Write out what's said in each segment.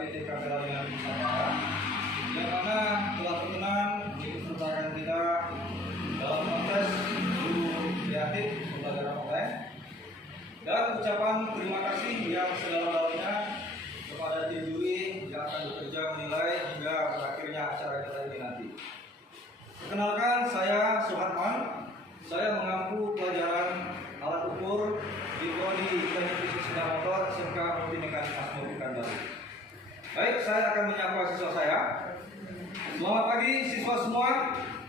PT Kamera dengan Nusantara, yang mana telah berkenan ikut sertakan kita dalam kontes guru kreatif pembelajaran online, dan ucapan terima kasih yang sedalam-dalamnya kepada tim juri yang akan bekerja menilai hingga berakhirnya acara kita ini nanti. Perkenalkan, saya Suharman. Saya mengampu pelajaran alat ukur di Prodi Teknik Fisik Sepeda Motor SMK Multi Mekanik Asmur Pekanbaru. Baik, saya akan menyapa siswa saya. Selamat pagi siswa semua.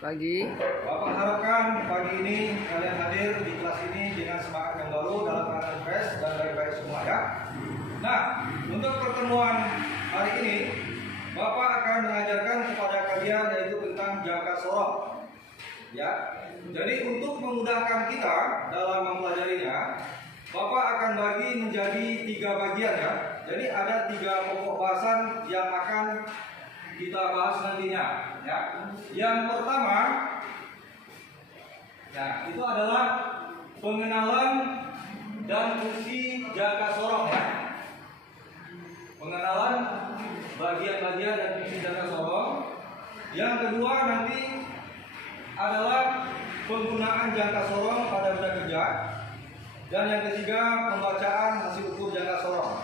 Pagi. Bapak harapkan pagi ini kalian hadir di kelas ini dengan semangat yang baru dalam keadaan fresh dan baik-baik semua ya. Nah, untuk pertemuan hari ini Bapak akan mengajarkan kepada kalian yaitu tentang jangka sorong. Ya. Jadi untuk memudahkan kita dalam mempelajarinya, Bapak akan bagi menjadi 3 bagian ya. Jadi ada 3 pokok bahasan yang akan kita bahas nantinya ya. Yang pertama ya, itu adalah pengenalan dan fungsi jangka sorong ya. Pengenalan bagian-bagian dan fungsi jangka sorong. Yang kedua nanti adalah penggunaan jangka sorong pada benda kerja. Dan yang ketiga, pembacaan hasil ukur jangka sorong.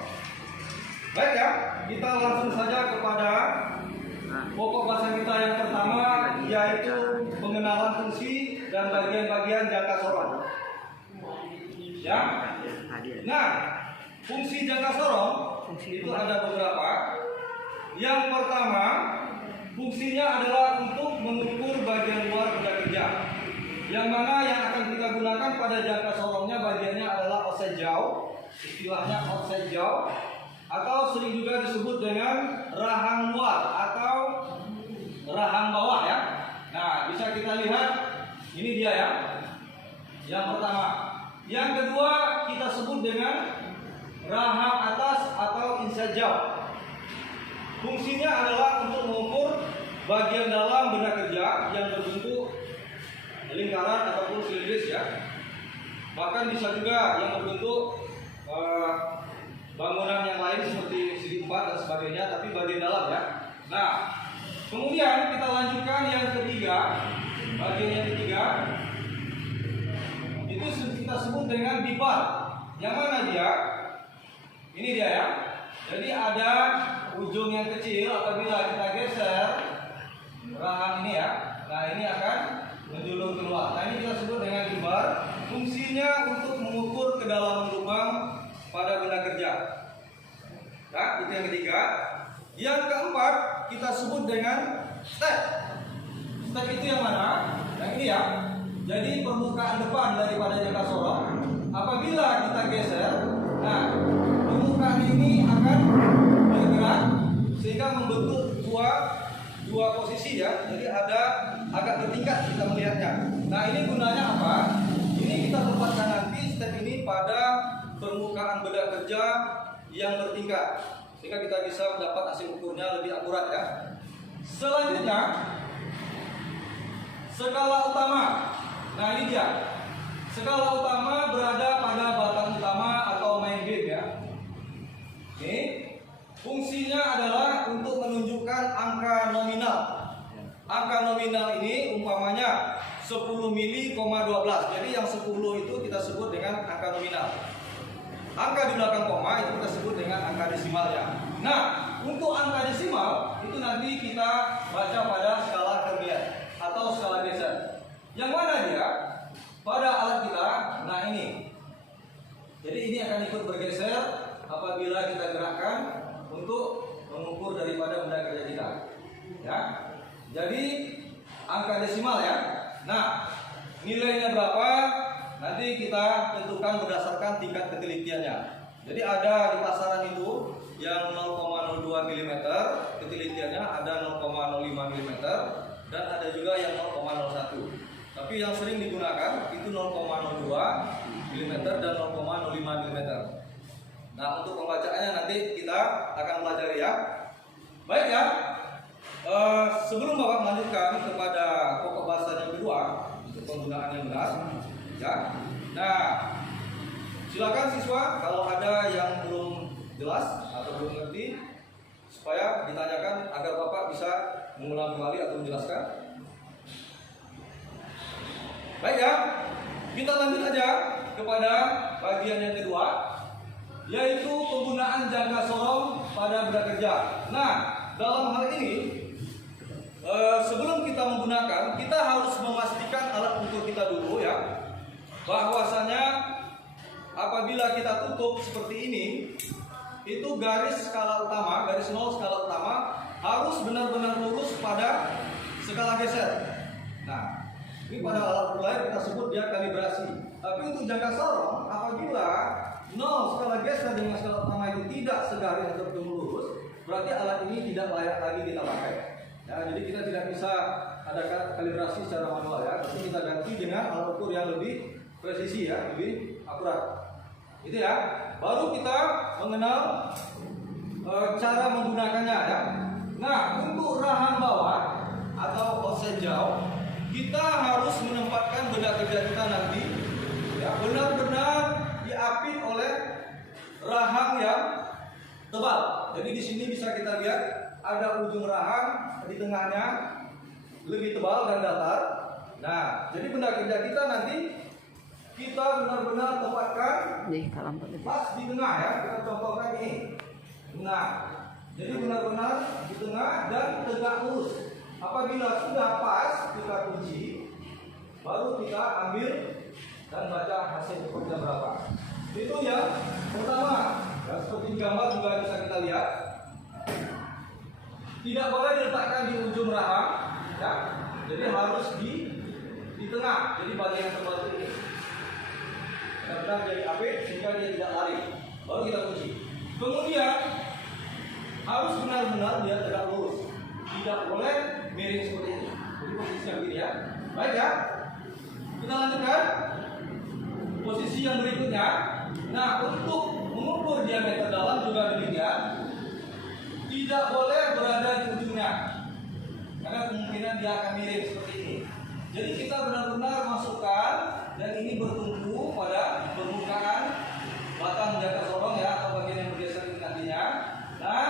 Baik ya, kita langsung saja kepada pokok bahasa kita yang pertama, yaitu pengenalan fungsi dan bagian-bagian jangka sorong. Ya. Nah, fungsi jangka sorong itu ada beberapa. Yang pertama, fungsinya adalah untuk mengukur bagian luar benda kerja. Yang mana yang akan kita gunakan pada jangka sorongnya bagiannya adalah offset jauh, istilahnya offset jauh, atau sering juga disebut dengan rahang luar atau rahang bawah ya. Nah, bisa kita lihat ini dia ya. Yang pertama. Yang kedua kita sebut dengan rahang atas atau inset jauh. Fungsinya adalah untuk mengukur bagian dalam benda kerja yang berbentuk lingkaran ataupun silindris ya. Bahkan bisa juga yang berbentuk bangunan yang lain seperti segi 4 dan sebagainya, tapi bagian dalam ya. Nah, kemudian kita lanjutkan yang ketiga. Bagian yang ketiga itu kita sebut dengan bibar. Yang mana dia? Ini dia ya. Jadi ada ujung yang kecil, apabila kita geser rahang ini ya, nah ini akan menjulur keluar. Nah ini kita sebut dengan bibar. Fungsinya untuk mengukur kedalaman lubang pada benda kerja. Nah itu yang ketiga. Yang keempat kita sebut dengan step. Step itu yang mana? Yang ini ya. Jadi permukaan depan daripada jangka sorong, apabila kita geser, nah permukaan ini akan bergerak sehingga membentuk dua posisi ya. Jadi ada agak bertingkat kita melihatnya. Nah ini gunanya apa? Ini kita tempatkan nanti step ini pada permukaan benda kerja yang bertingkat sehingga kita bisa mendapat hasil ukurnya lebih akurat ya. Selanjutnya skala utama. Nah ini dia. Skala utama berada pada batang utama atau main beam ya. Ini fungsinya adalah untuk menunjukkan angka nominal. Angka nominal ini umpamanya 10 mili, 12. Jadi yang 10 itu kita sebut dengan angka nominal. Angka di belakang koma itu kita sebut dengan angka desimalnya. Nah, untuk angka desimal itu nanti kita baca pada skala Kernian atau skala geser. Yang mana dia? Pada alat kita, nah ini. Jadi ini akan ikut bergeser apabila kita gerakkan untuk mengukur daripada benda kerja kita. Ya. Jadi angka desimal ya. Nah, nilainya berapa? Nanti kita tentukan berdasarkan tingkat ketelitiannya. Jadi ada di pasaran itu yang 0,02 mm ketelitiannya, ada 0,05 mm dan ada juga yang 0,01. Tapi yang sering digunakan itu 0,02 mm dan 0,05 mm. Nah, untuk pembacaannya nanti kita akan pelajari ya. Baik ya. Sebelum Bapak melanjutkan kepada pokok bahasa yang kedua untuk penggunaan yang benar, ya. Nah, silakan siswa kalau ada yang belum jelas atau belum ngerti mengulang kembali atau menjelaskan? Baik ya, kita lanjut aja kepada bagian yang kedua, yaitu penggunaan jangka sorong pada benda kerja. Nah, dalam hal ini sebelum kita menggunakan, kita harus memastikan alat ukur kita dulu ya, bahwasanya apabila kita tutup seperti ini, itu garis skala utama, garis 0 skala utama harus benar-benar lurus pada skala geser. Nah, ini pada alat ukur lain kita sebut dia kalibrasi. Tapi untuk jangka sorong, apabila 0 skala geser dengan skala utama itu tidak segaris atau bertemu lurus, berarti alat ini tidak layak lagi kita pakai. Ya, jadi kita tidak bisa ada kalibrasi secara manual ya, tapi kita ganti dengan alat ukur yang lebih presisi ya, lebih akurat. Itu ya. Baru kita mengenal cara menggunakannya ya. Nah, untuk rahang bawah atau offset jauh, kita harus menempatkan benda kerja kita nanti ya, benar-benar diapit oleh rahang yang tebal. Jadi di sini bisa kita lihat ada ujung rahang di tengahnya lebih tebal dan datar. Nah, jadi benda kerja kita nanti kita benar-benar tempatkan pas di tengah ya. Kita contohkan ini. Nah, jadi benar-benar di tengah dan tegak lurus. Apabila sudah pas, kita kunci, baru kita ambil dan baca hasil ukurnya berapa. Itu yang pertama. Ya, seperti gambar juga bisa kita lihat. Tidak boleh diletakkan di ujung rahang, ya. Jadi harus di tengah. Jadi bagian yang tebal ini. Benar-benar jadi apit sehingga dia tidak lari. Baru kita kunci. Kemudian harus benar-benar dia tegak lurus. Tidak boleh miring seperti ini. Jadi posisinya begini ya. Baik ya. Kita lanjutkan posisi yang berikutnya. Nah, untuk mengukur diameter dalam juga demikian. Tidak boleh berada di ujungnya, karena kemungkinan dia akan miring seperti ini. Jadi kita benar-benar masukkan dan ini bertumpu pada permukaan batang jangka sorong ya, atau bagian yang bergeser ini nantinya. Nah,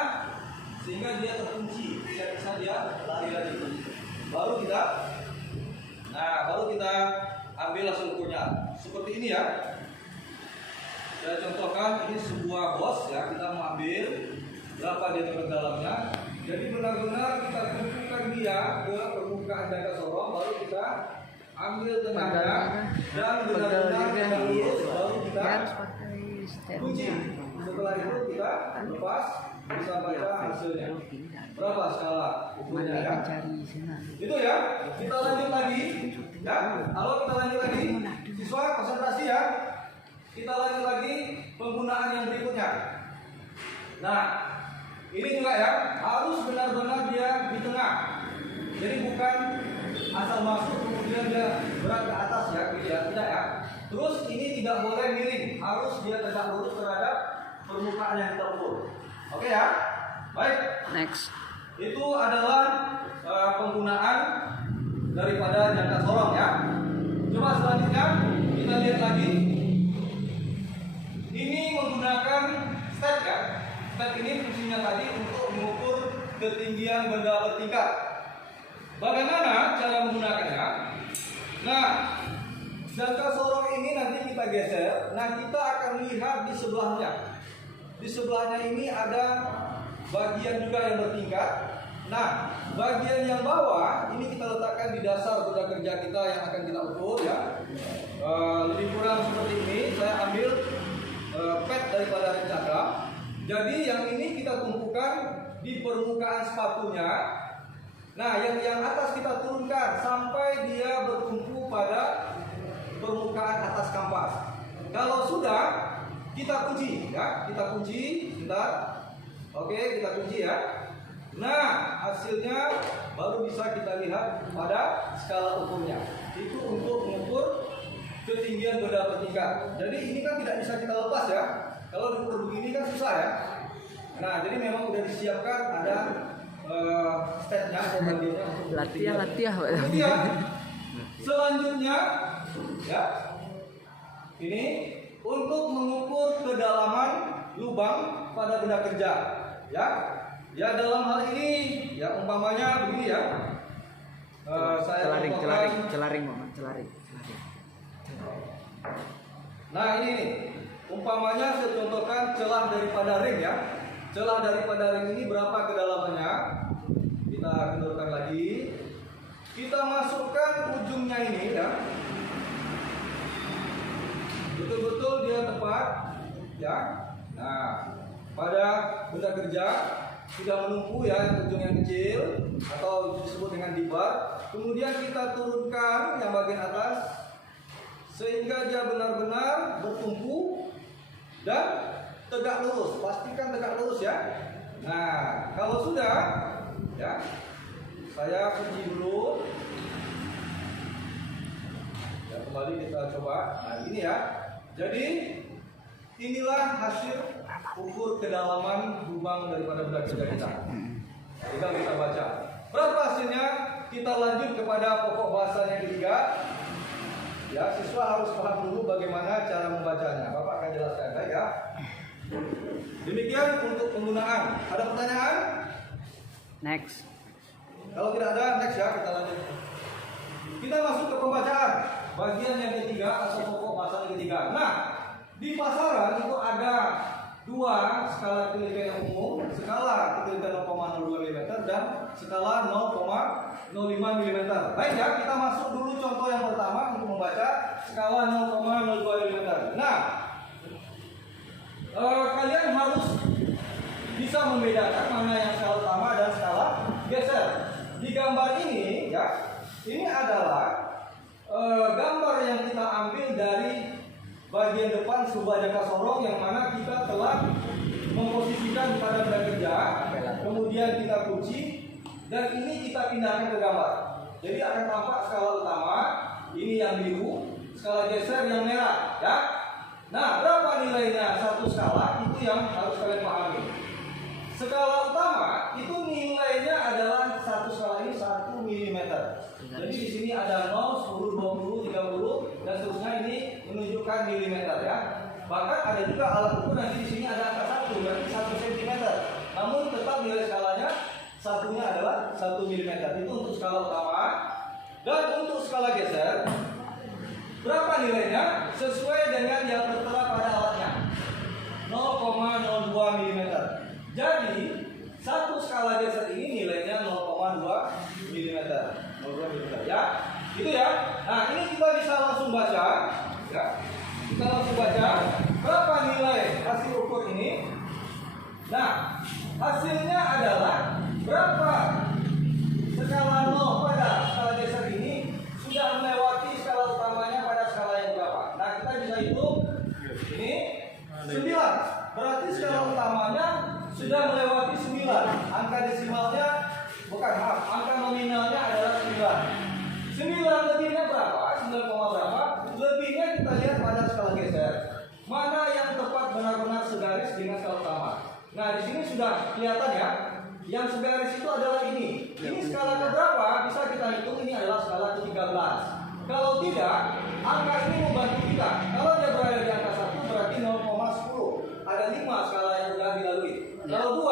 sehingga dia terkunci, tidak bisa dia lari lagi. Baru kita ambil hasil ukurnya seperti ini ya. Saya contohkan, ini sebuah bos ya, kita mengambil berapa diameter dalamnya. Jadi benar-benar kita tumpukan dia ke permukaan jangka sorong, baru kita ambil tengahnya dan benar-benar lurus, baru kita kunci. Setelah itu kita lepas, bisa baca hasilnya. Berapa skala ukurnya ya? Itu ya. Kita lanjut lagi. Ya, kalau kita lanjut lagi, siswa konsentrasi ya. Kita lanjut lagi penggunaan yang berikutnya. Nah, ini juga ya, harus benar-benar dia di tengah. Jadi bukan asal masuk kemudian dia berat ke atas ya, gitu ya, tidak ya. Terus ini tidak boleh miring, harus dia tegak lurus terhadap permukaan yang kita ukur. Oke ya, baik. Next. Itu adalah penggunaan daripada jangka sorong ya. Coba selanjutnya kita lihat lagi. Ini menggunakan step ya. Step ini fungsinya tadi untuk mengukur ketinggian benda bertingkat. Bagaimana cara menggunakannya? Nah, jangka sorong ini nanti kita geser. Nah, kita akan lihat di sebelahnya. Di sebelahnya ini ada bagian juga yang bertingkat. Nah, bagian yang bawah ini kita letakkan di dasar benda kerja kita yang akan kita ukur ya. Lebih kurang seperti ini. Saya ambil pad daripada rencakram. Jadi yang ini kita tumpukan di permukaan sepatunya. Nah, yang atas kita turunkan sampai dia bertumpu pada permukaan atas kampas. Kalau sudah, kita kunci ya. Kita kunci, bentar. Oke, kita kunci ya. Nah, hasilnya baru bisa kita lihat pada skala ukurnya. Itu untuk mengukur ketinggian benda bertingkat. Jadi ini kan tidak bisa kita lepas ya. Kalau diukur begini kan susah ya. Nah, jadi memang udah disiapkan ada stepnya atau bagiannya. Latihan. Kemudian selanjutnya ya, ini untuk mengukur kedalaman lubang pada benda kerja ya. Ya dalam hal ini ya umpamanya begini ya. Saya celaring. Nah ini nih, umpamanya saya contohkan celah daripada ring ya. Celah daripada ring ini berapa kedalamannya? Kita kendorkan lagi. Kita masukkan ujungnya ini ya. Betul-betul dia tepat ya. Nah, pada benda kerja sudah menumpu ya ujung yang kecil atau disebut dengan dibar. Kemudian kita turunkan yang bagian atas sehingga dia benar-benar bertumpu dan tegak lurus. Pastikan tegak lurus ya. Nah, kalau sudah ya, saya kunci dulu. Ya, kembali kita coba. Nah, ini ya. Jadi inilah hasil ukur kedalaman lubang daripada benda kerja kita. Tinggal kita baca. Berapa hasilnya? Kita lanjut kepada pokok bahasa yang ketiga. Ya, siswa harus paham dulu bagaimana cara membacanya. Bapak akan jelaskan ya. Demikian untuk penggunaan. Ada pertanyaan? Next. Kalau tidak ada, next ya, kita lanjut. Kita masuk ke pembacaan. Bagian yang ketiga atau pokok bahasa yang ketiga. Nah, di pasaran itu ada dua skala ketelitian yang umum, skala ketelitian 0,02 mm dan skala 0,05 mm. Baik ya, kita masuk dulu contoh yang pertama untuk membaca skala 0,02 mm. Nah, kalian harus bisa membedakan mana yang skala utama dan skala geser. Di gambar ini ya, ini adalah gambar yang kita ambil dari bagian depan sebuah jangka sorong yang mana kita telah memposisikan pada benda kerja, kemudian kita kunci dan ini kita pindahkan ke gambar. Jadi akan tampak skala utama ini yang biru, skala geser yang merah ya. Nah, berapa nilainya satu skala itu yang harus kalian pahami. Skala utama itu nilainya adalah satu skala ini 1 mm. Jadi di sini ada 0, 10, 20, 30 dan seterusnya ini menunjukkan milimeter ya. Bahkan ada juga alat ukur nanti di sini ada angka 1 berarti 1 cm. Namun tetap nilai skalanya satunya adalah 1 mm. Itu untuk skala utama. Dan untuk skala geser berapa nilainya? Sesuai dengan yang tertera pada alatnya. 0,02 mm. Jadi satu skala geser ini nilainya 0,2 mm. 0,2 mm ya. Itu ya. Nah, ini kita bisa langsung baca ya. Kita langsung baca berapa nilai hasil ukur ini. Nah, hasilnya adalah berapa skala 0 pada skala geser ini sudah melewati skala utamanya pada skala yang berapa. Nah, kita bisa hitung ini 9. Berarti skala utamanya sudah melewati 9. Angka desimalnya angka nominalnya adalah 9. 9 lebihnya berapa? 9, berapa? Lebihnya kita lihat pada skala geser. Mana yang tepat benar-benar segaris dengan skala utama. Nah, di sini sudah kelihatan ya. Yang segaris itu adalah ini. Ini skala keberapa? Bisa kita hitung ini adalah skala ke-13. Kalau tidak, angka ini membantu kita. Kalau dia berada di angka 1 berarti 0,10. Ada 5 skala yang sudah dilalui. Kalau 2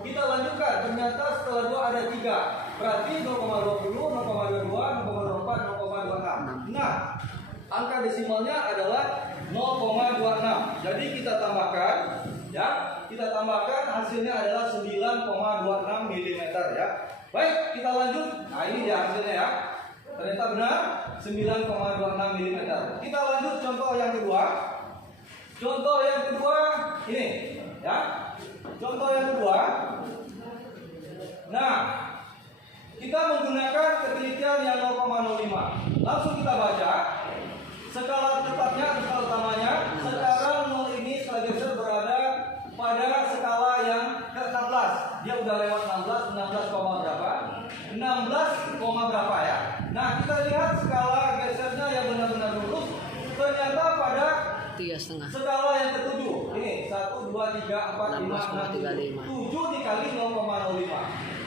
0,20, kita lanjutkan. Ternyata setelah 2 ada 3. Berarti 0,20, 0,22, 0,24, 0,26. Nah, angka desimalnya adalah 0,26. Jadi kita tambahkan ya. Kita tambahkan hasilnya adalah 9,26 mm ya. Baik, kita lanjut. Nah, ini dia hasilnya ya. Ternyata benar 9,26 mm. Kita lanjut contoh yang kedua. Contoh yang kedua ini ya. Contoh yang kedua. Nah, kita menggunakan ketelitian yang 0,05. Langsung kita baca. Skala tetapnya, skala utamanya. Sekarang 0 ini skala geser berada pada skala yang ke-16. Dia udah lewat 16 berapa? 16, berapa ya? Nah, kita lihat skala gesernya yang benar-benar lurus. Ternyata pada 3,5. skala yang ke-7. Ini 1, 2, 3, 4, 5, 6, 7. 7 dikali 0,05.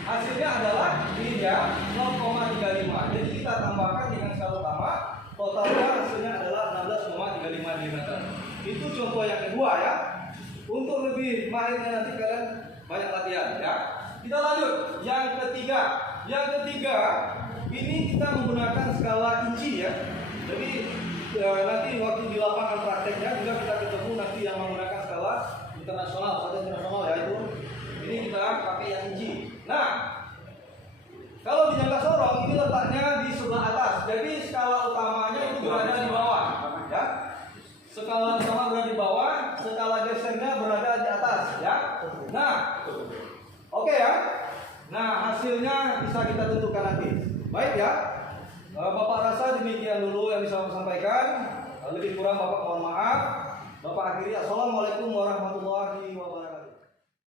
Hasilnya adalah ini ya 0,35. Jadi kita tambahkan dengan skala utama. Totalnya hasilnya adalah 16,35 mm. Itu contoh yang kedua ya. untuk lebih mahirnya nanti kalian banyak latihan ya. Kita lanjut yang ketiga. Yang ketiga ini kita menggunakan skala inci ya. Jadi nanti waktu di lapangan prakteknya juga kita ketemu nanti yang menggunakan skala internasional atau internasional ya itu. Ini kita pakai yang inci. Nah, kalau di jangka sorong ini letaknya di sebelah atas. Jadi skala utamanya itu berada di bawah ya. Skala utama berada di bawah, skala gesernya berada di atas ya. Nah, oke ya. Nah, hasilnya bisa kita tentukan nanti. Baik ya. Bapak rasa demikian dulu yang bisa saya sampaikan. Lebih kurang Bapak mohon maaf. Bapak akhiri. Assalamualaikum warahmatullahi wabarakatuh.